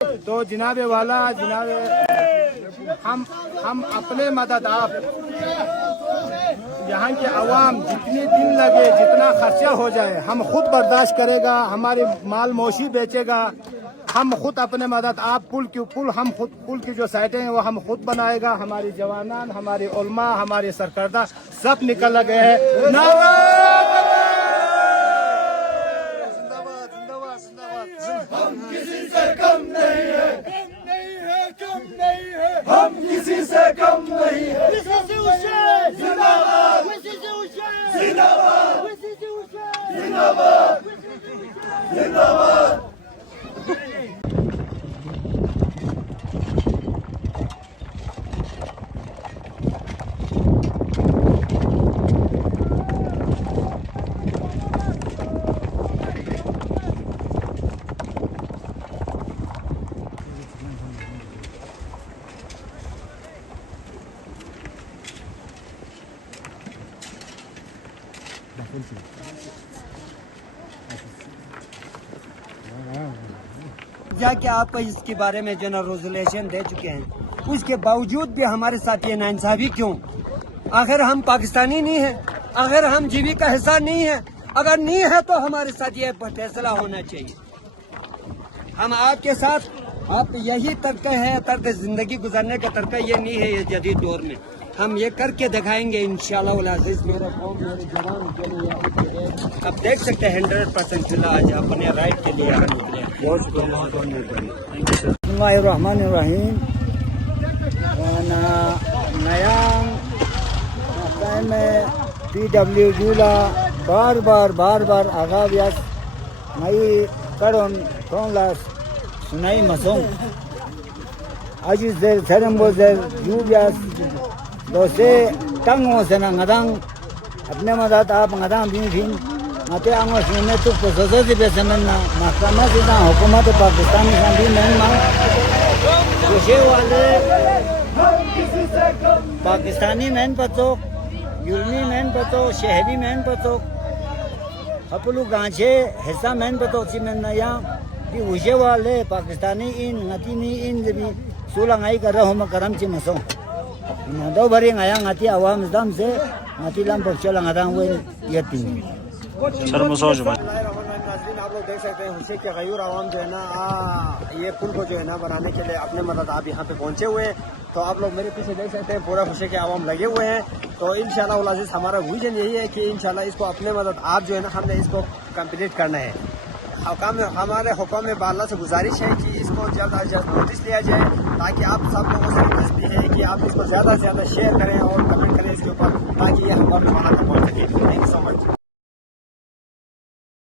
तो जनाबे वाला जनाबे हम अपने मदद आप यहाँ के अवाम जितनी दिन लगे जितना खर्चा हो जाए हम खुद बर्दाश्त करेगा, हमारे माल मोशी बेचेगा, हम खुद अपने मदद आप पुल हम खुद पुल की जो साइटें हैं वो हम खुद बनाएगा। हमारी जवानान, हमारे उलमा, हमारे सरकर्दा सब निकल गए हैं। हम किसी से कम नहीं है, कम नहीं है, हम किसी से कम नहीं है। जिंदाबाद, जिंदाबाद, जिंदाबाद, जिंदाबाद। कि आप इसके बारे में जो ना रेजोल्यूशन दे चुके हैं, उसके बावजूद भी हमारे साथ ये नाइंसाफी क्यों? आखिर हम पाकिस्तानी नहीं है? अगर हम जीवी का हिस्सा नहीं है? अगर नहीं है तो हमारे साथ ये फैसला होना चाहिए। हम आपके साथ, आप यही तरीका है, तर्क जिंदगी गुजारने का तरीका ये नहीं है ये जदीद दौर में। हम ये करके दिखाएंगे इंशाअल्लाह वल अज़ीज़। मेरे कौम, मेरे जवान आप देख सकते हैं 100% चुना आज अपने राइट के लिए निकले। बिस्मिल्लाहिर्रहमानिर्रहीम। नया में PW जुला बार बार आगाव यास मई करोन लास सुनाई मसों आज देर सरम बोझर जुबियास दोसे तंगों से ना गदांग अपने मदद आप गदांग भी मते आंगों सुनने तो प्रोसेसर से बेसमन ना महकमा से ना हुकूमत पाकिस्तानी संधि में मां खुशे वाले पाकिस्तानी मैन पतो युल्मी मैन पतो शहरी मैन पतो अपलू गांचे हिस्सा मैन पतो चिमन नया भी खुशे वाले पाकिस्तानी इन नतीनी इन जबी सुलंगाई कर रहा हूँ करम चिमसों दो भरी आया ngati awam dam से ngati lam बक्चला ngata हुए यती आप लोग देख सकते हैं हुसैन के गयूर आवाम जो है ना ये पुल को जो है ना बनाने के लिए अपने मदद आप यहाँ पे पहुँचे हुए हैं। तो आप लोग मेरे पीछे देख सकते हैं पूरा हुसैन के आवाम लगे हुए हैं। तो इंशाल्लाह वल अज़ीज़ हमारा विजन यही है कि इंशाल्लाह इसको अपने मदद आप जो है ना हमने इसको कंप्लीट करना है। हमारे हुक्म बाला से गुजारिश है कि इसको जल्द अज जल्द नोटिस लिया जाए ताकि आप सब लोगों से रिक्वेस्ट भी है कि आप इसको ज़्यादा से ज़्यादा शेयर करें और कमेंट करें इसके ऊपर ताकि ये हमारे वहाँ तक पहुँच सके।